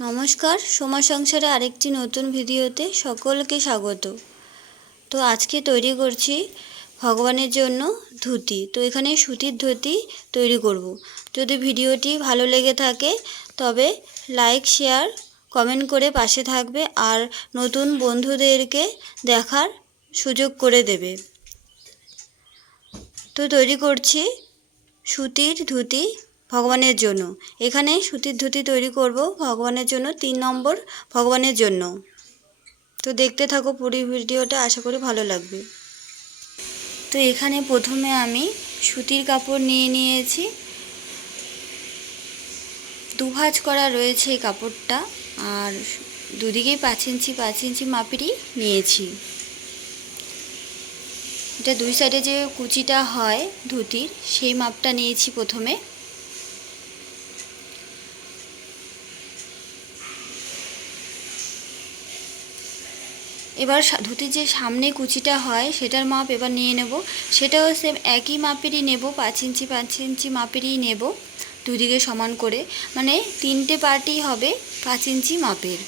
নমস্কার, সোমা সংসারে আরেকটি নতুন ভিডিওতে সকলকে স্বাগত। তো আজকে তৈরি করছি ভগবানের জন্য ধুতি। তো এখানে সুতির ধুতি তৈরি করব। যদি ভিডিওটি ভালো লেগে থাকে, তবে লাইক, শেয়ার, কমেন্ট করে পাশে থাকবে আর নতুন বন্ধুদেরকে দেখার সুযোগ করে দেবে। তো তৈরি করছি সুতির ধুতি ভগবানের জন্য। এখানে সুতির ধুতি তৈরি করব, ভগবানের জন্য তিন নম্বর ভগবানের জন্য। তো দেখতে থাকো পুরো ভিডিওটা, আশা করি ভালো লাগবে। তো এখানে প্রথমে আমি সুতির কাপড় নিয়ে নিয়েছি। দুভাজ করা রয়েছে এই কাপড়টা, আর দুদিকেই পাঁচ ইঞ্চি পাঁচ ইঞ্চি মাপেরই নিয়েছি। এটা দুই সাইডে যে কুচিটা হয় ধুতির, সেই মাপটা নিয়েছি প্রথমে। এবার ধুতির যে সামনে কুচিটা হয়, সেটার মাপ এবার নিয়ে নেব। সেটাও সেম একই মাপেরই নেব, পাঁচ ইঞ্চি পাঁচ ইঞ্চি মাপেরই নেব, দুদিকে সমান করে। মানে তিনটে পার্টই হবে পাঁচ ইঞ্চি মাপের।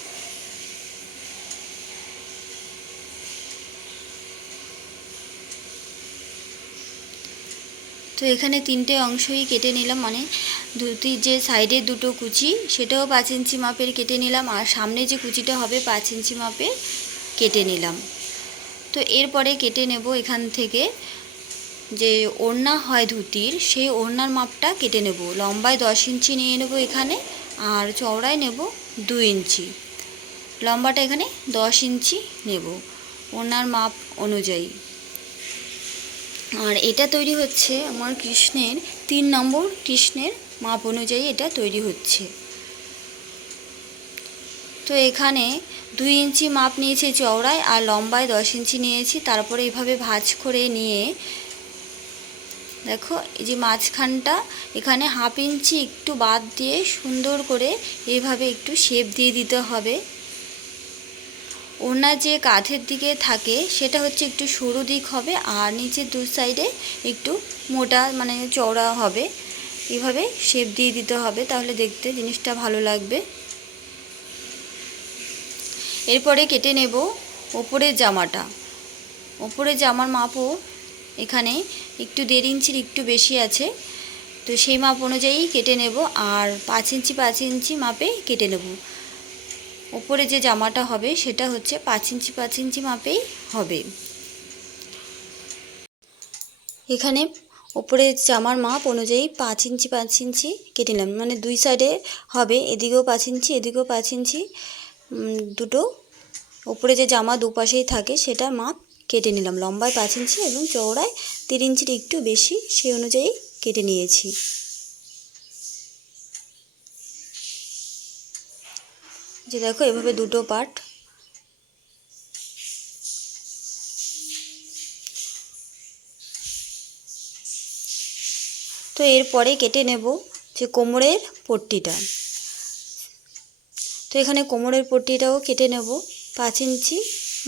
তো এখানে তিনটে অংশই কেটে নিলাম মানে ধুতির যে সাইডে দুটো কুচি, সেটাও পাঁচ ইঞ্চি মাপের কেটে নিলাম। আর সামনে যে কুচিটা হবে পাঁচ ইঞ্চি মাপের কেটে নিলাম। তো এরপরে কেটে নেব এখান থেকে যে ওড়না হয় ধুতির, সেই ওড়নার মাপটা কেটে নেব। লম্বায় দশ ইঞ্চি নিয়ে নেব এখানে আর চওড়ায় নেব দু ইঞ্চি। লম্বাটা এখানে দশ ইঞ্চি নেব ওড়নার মাপ অনুযায়ী। আর এটা তৈরি হচ্ছে আমার কৃষ্ণের, তিন নম্বর কৃষ্ণের মাপ অনুযায়ী এটা তৈরি হচ্ছে। তো এখানে দুই ইঞ্চি মাপ নিয়েছি চওড়ায় আর লম্বায় দশ ইঞ্চি নিয়েছি। তারপরে এইভাবে ভাঁজ করে নিয়ে দেখো, এই যে মাঝখানটা, এখানে হাফ ইঞ্চি একটু বাদ দিয়ে সুন্দর করে এইভাবে একটু শেপ দিয়ে দিতে হবে। ওনার যে কাঁধের দিকে থাকে, সেটা হচ্ছে একটু সরু দিক হবে আর নিচের দু সাইডে একটু মোটা মানে চওড়া হবে। এভাবে শেপ দিয়ে দিতে হবে, তাহলে দেখতে জিনিসটা ভালো লাগবে। এরপরে কেটে নেব ওপরের জামাটা। ওপরের জামার মাপও এখানে একটু দেড় ইঞ্চির একটু বেশি আছে। তো সেই মাপ অনুযায়ী কেটে নেব আর পাঁচ ইঞ্চি পাঁচ ইঞ্চি মাপে কেটে নেব। ওপরে যে জামাটা হবে সেটা হচ্ছে পাঁচ ইঞ্চি পাঁচ ইঞ্চি মাপেই হবে। এখানে ওপরে জামার মাপ অনুযায়ী পাঁচ ইঞ্চি পাঁচ ইঞ্চি কেটে নিলাম। মানে দুই সাইডে হবে, এদিকেও পাঁচ ইঞ্চি, এদিকেও পাঁচ ইঞ্চি। দুটো। ওপরে যে জামা দুপাশেই থাকে, সেটা মাপ কেটে নিলাম। লম্বায় পাঁচ ইঞ্চি এবং চওড়ায় তিন ইঞ্চির একটু বেশি, সেই অনুযায়ী কেটে নিয়েছি। যে দেখো, এভাবে দুটো পার্ট। তো এরপরে কেটে নেব যে কোমরের পট্টিটা। তো এখানে কোমরের পট্টিটাও কেটে নেব। পাঁচ ইঞ্চি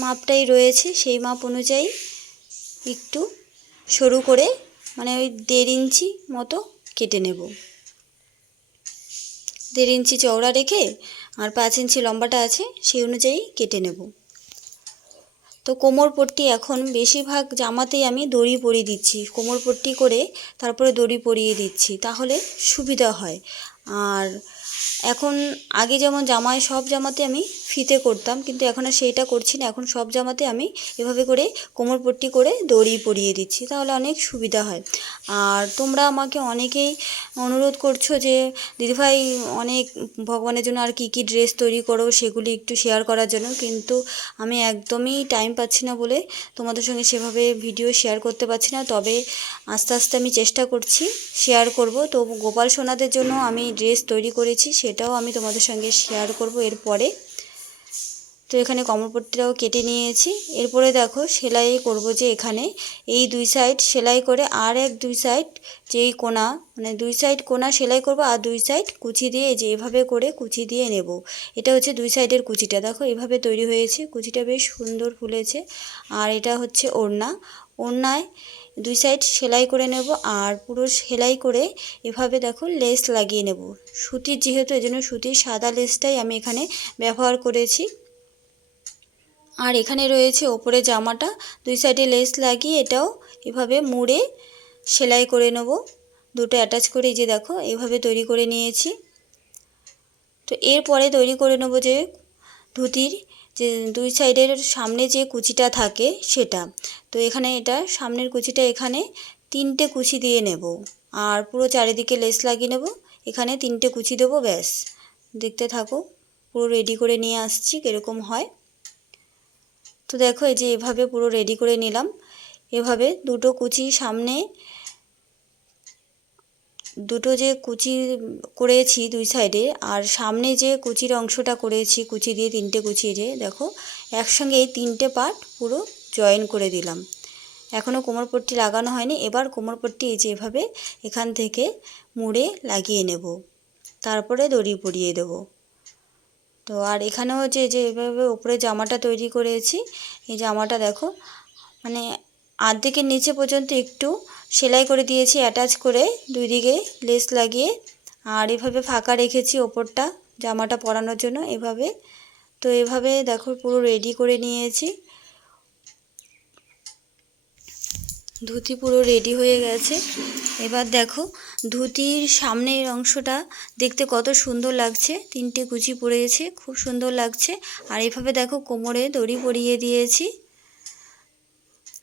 মাপটাই রয়েছে, সেই মাপ অনুযায়ী একটু সরু করে মানে ওই দেড় ইঞ্চি মতো কেটে নেব। দেড় ইঞ্চি চওড়া রেখে আর পাঁচ ইঞ্চি লম্বাটা আছে, সেই অনুযায়ী কেটে নেব। তো কোমর পট্টি এখন বেশিরভাগ জামাতেই আমি দড়ি পরিয়ে দিচ্ছি, কোমর পট্টি করে তারপরে দড়ি পরিয়ে দিচ্ছি, তাহলে সুবিধা হয়। আর এখন আগে যেমন জামায় সব জামাতে আমি ফিতে করতাম, কিন্তু এখন আর সেইটা করছি না। এখন সব জামাতে আমি এভাবে করে কোমর পট্টি করে দড়ি পরিয়ে দিচ্ছি, তাহলে অনেক সুবিধা হয়। আর তোমরা আমাকে অনেকেই অনুরোধ করছ যে, দিদিভাই, অনেক ভগবানের জন্য আর কি কি ড্রেস তৈরি করো সেগুলি একটু শেয়ার করার জন্য, কিন্তু আমি একদমই টাইম পাচ্ছি না বলে তোমাদের সঙ্গে সেভাবে ভিডিও শেয়ার করতে পারছি না। তবে আস্তে আস্তে আমি চেষ্টা করছি শেয়ার করব। তো গোপাল সোনাদের জন্য আমি ড্রেস তৈরি করেছি সেটাও আমি তোমাদের সঙ্গে শেয়ার করব এরপরে। তো এখানে কমরপট্টিটাও কেটে নিয়েছি। এরপরে দেখো সেলাই করব যে এখানে। এই দুই সাইড সেলাই করে আর এক দুই সাইড যেই কোনা মানে দুই সাইড কোনা সেলাই করব আর দুই সাইড কুচি দিয়ে যে এভাবে করে কুচি দিয়ে নেব। এটা হচ্ছে দুই সাইডের কুচিটা। দেখো এভাবে তৈরি হয়েছে। কুচিটা বেশ সুন্দর ফুলেছে। আর এটা হচ্ছে ওড়না। ওড়নায় দুই সাইড সেলাই করে নেব আর পুরো সেলাই করে এভাবে দেখো লেস লাগিয়ে নেব। সুতির যেহেতু এজন্য সুতির সাদা লেসটাই আমি এখানে ব্যবহার করেছি। আর এখানে রয়েছে ওপরে জামাটা, দুই সাইডে লেস লাগিয়ে এটাও এভাবে মুড়ে সেলাই করে নেব। দুটো অ্যাটাচ করে যে দেখো, এভাবে তৈরি করে নিয়েছি। তো এরপরে তৈরি করে নেব যে ধুতির যে দুই সাইডের সামনে যে কুচিটা থাকে সেটা। তো এখানে এটা, সামনের কুচিটা এখানে তিনটে কুচি দিয়ে নেব। আর পুরো চারিদিকে লেস লাগিয়ে নেব। এখানে তিনটে কুচি দেবো, ব্যাস। দেখতে থাকো, পুরো রেডি করে নিয়ে আসছি, কীরকম হয়। তো দেখো, এই যে এভাবে পুরো রেডি করে নিলাম। এভাবে দুটো কুচি সামনে দুটো যে কুচি করেছি দুই সাইডে, আর সামনে যে কুচির অংশটা করেছি, কুচি দিয়ে তিনটে কুচি দিয়ে দেখো, একসঙ্গে এই তিনটে পার্ট পুরো জয়েন করে দিলাম। এখনও কোমরপট্টি লাগানো হয়নি, এবার কোমরপট্টি এই যে এভাবে এখান থেকে মুড়ে লাগিয়ে নেব। তারপরে দড়ি পরিয়ে দেব। তো আর এখানেও যে যে এভাবে উপরে জামাটা তৈরি করেছি, এই জামাটা দেখো মানে আর্ধেকের নিচে পর্যন্ত একটু সেলাই করে দিয়েছি অ্যাটাচ করে দুই দিকে লেস লাগিয়ে। আর এভাবে ফাঁকা রেখেছি ওপরটা, জামাটা পরানোর জন্য এভাবে। তো এভাবে দেখো পুরো রেডি করে নিয়েছি। ধুতি পুরো রেডি হয়ে গেছে। এবার দেখো ধুতির সামনের অংশটা দেখতে কত সুন্দর লাগছে। তিনটে কুচি পড়েছে খুব সুন্দর লাগছে। আর এভাবে দেখো কোমরে দড়ি পরিয়ে দিয়েছি।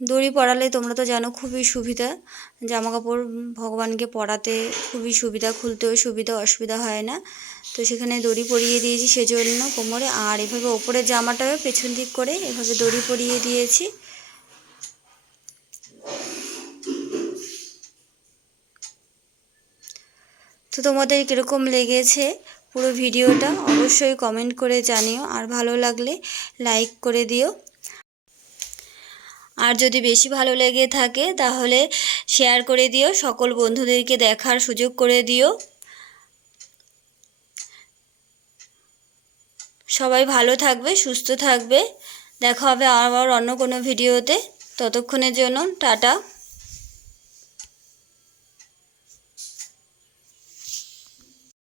দড়ি পরালে তোমরা তো জানো খুবই সুবিধা। জামা কাপড় ভগবানকে পরাতে খুবই সুবিধা, খুলতেও সুবিধা, অসুবিধা হয় না। তো সেখানে দড়ি পরিয়ে দিয়েছি সেজন্য কোমরে। আর এভাবে ওপরের জামাটাও পেছন দিক করে এভাবে দড়ি পরিয়ে দিয়েছি। তো তোমাদের কীরকম লেগেছে পুরো ভিডিওটা অবশ্যই কমেন্ট করে জানিও। আর ভালো লাগলে লাইক করে দিও। আর যদি বেশি ভালো লেগে থাকে তাহলে শেয়ার করে দিও, সকল বন্ধুদেরকে দেখার সুযোগ করে দিও। সবাই ভালো থাকবে, সুস্থ থাকবে। দেখা হবে আবার অন্য কোনো ভিডিওতে ততক্ষণের জন্য টাটা।